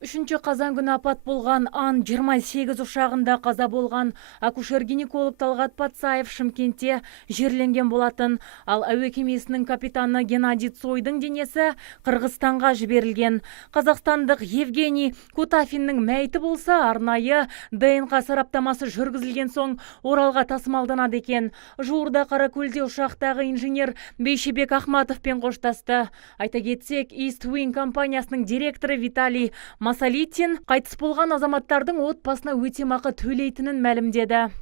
3 қазан күні апат болған Ан-28 ұшағында қаза болған акушер-гинеколог Талғат Патсаев Шымкентте жерленген болатын. Ал әуе кемесінің капитаны Геннадий Цойдың денесі Қырғызстанға жіберілген. Қазақстандық Евгений Кутафиннің мәйіті болса, арнайы ДНК сараптамасы жүргізілген соң Оралға тасымалданады екен. Жуырда Қаракөлде ұшақтағы инженер Бейшебек Ахматовпен қоштасты. Айта кетсек, East Wing компаниясының директоры Виталий Масалитин қайтыс болған азаматтардың отбасына өтемақы төлейтінін мәлімдеді.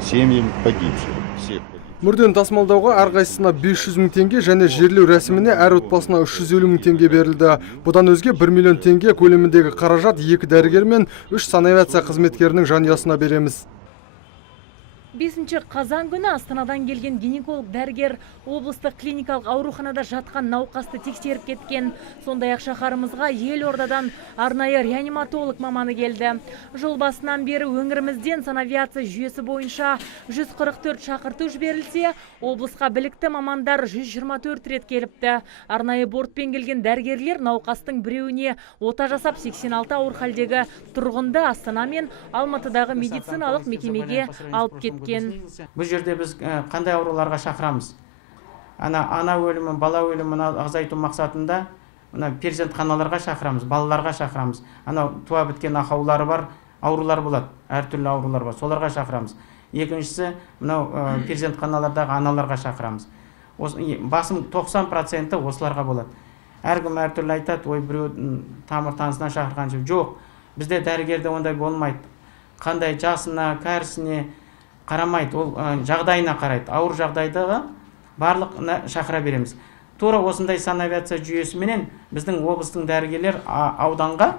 Семьям погибших, всех погибших. Мүрдені тасымалдауға әрқайсысына 500 мың теңге және жерлеу рәсіміне әр отбасына 350 мың теңге берілді. Бұдан өзге 1 миллион теңге көлеміндегі қаражат 2 дәрігер мен 3 санавиация қызметкерінің жанұясына береміз. 5 қазан күні Астанадан келген гинеколог дәрігер облыстық клиникалық ауруханада жатқан науқасты тексеріп кеткен. Сондай-ақ шаһарымызға Елордадан арнайы реаниматолог маманы келді. Жыл басынан бері өңірімізден санавиация жүйесі бойынша 144 шақырту жіберілсе, облысқа білікті мамандар 124 рет келіпті. Арнайы бортпен келген дәрігерлер науқастың біреуіне ота жасап 86 ауыр халдегі тұрғынды Астана мен Алматыдағы медициналық мекемеге алып кеткен. Бұл жерде біз қандай ауруларға шақырамыз? Ана өлімі, бала өлімін азайту мақсатында перзентханаларға шақырамыз, балаларға шақырамыз. Туа біткен ақаулары бар, аурулар болады, әртүрлі аурулар бар, соларға шақырамыз. Екіншісі, перзентханалардағы аналарға шақырамыз. Басым 90% осыларға болады. Әркім әртүрлі айтады, ой, біреу тамыр танысына шақырған жоқ. Бізде дәрігерде ондай болмайды. Қандай жасына, кәрісіне қарамайды, ол жағдайына қарайды. Ауыр жағдайдағы барлық шақыра береміз. Тура осындай санавиация жүйесіменен біздің облыстың дәрігерлер ауданға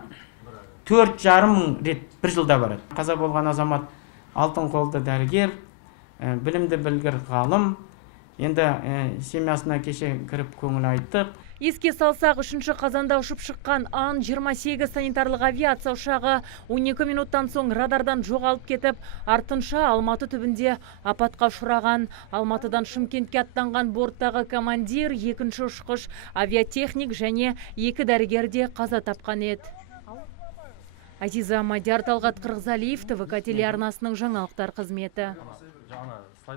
4,5 мың рет бір жылда барады. Қаза болған азамат алтын қолды дәрігер, білімді білгір ғалым. Енді семьясына кеше кіріп көңіл айттық. Еске салсақ, 3 қазанда ұшып шыққан Ан-28 санитарлық авиация ұшағы 12 минуттан соң радардан жоғалып кетіп, артынша Алматы түбінде апатқа ұшыраған. Алматыдан Шымкентке аттанған борттағы командир, 2-ші ұшқыш, авиатехник және 2 дәрігер де қаза тапқан еді. Азиза Мадияр, Талғат Қырғызалиев, ТВК телеарнасының жаңалықтар қызметі.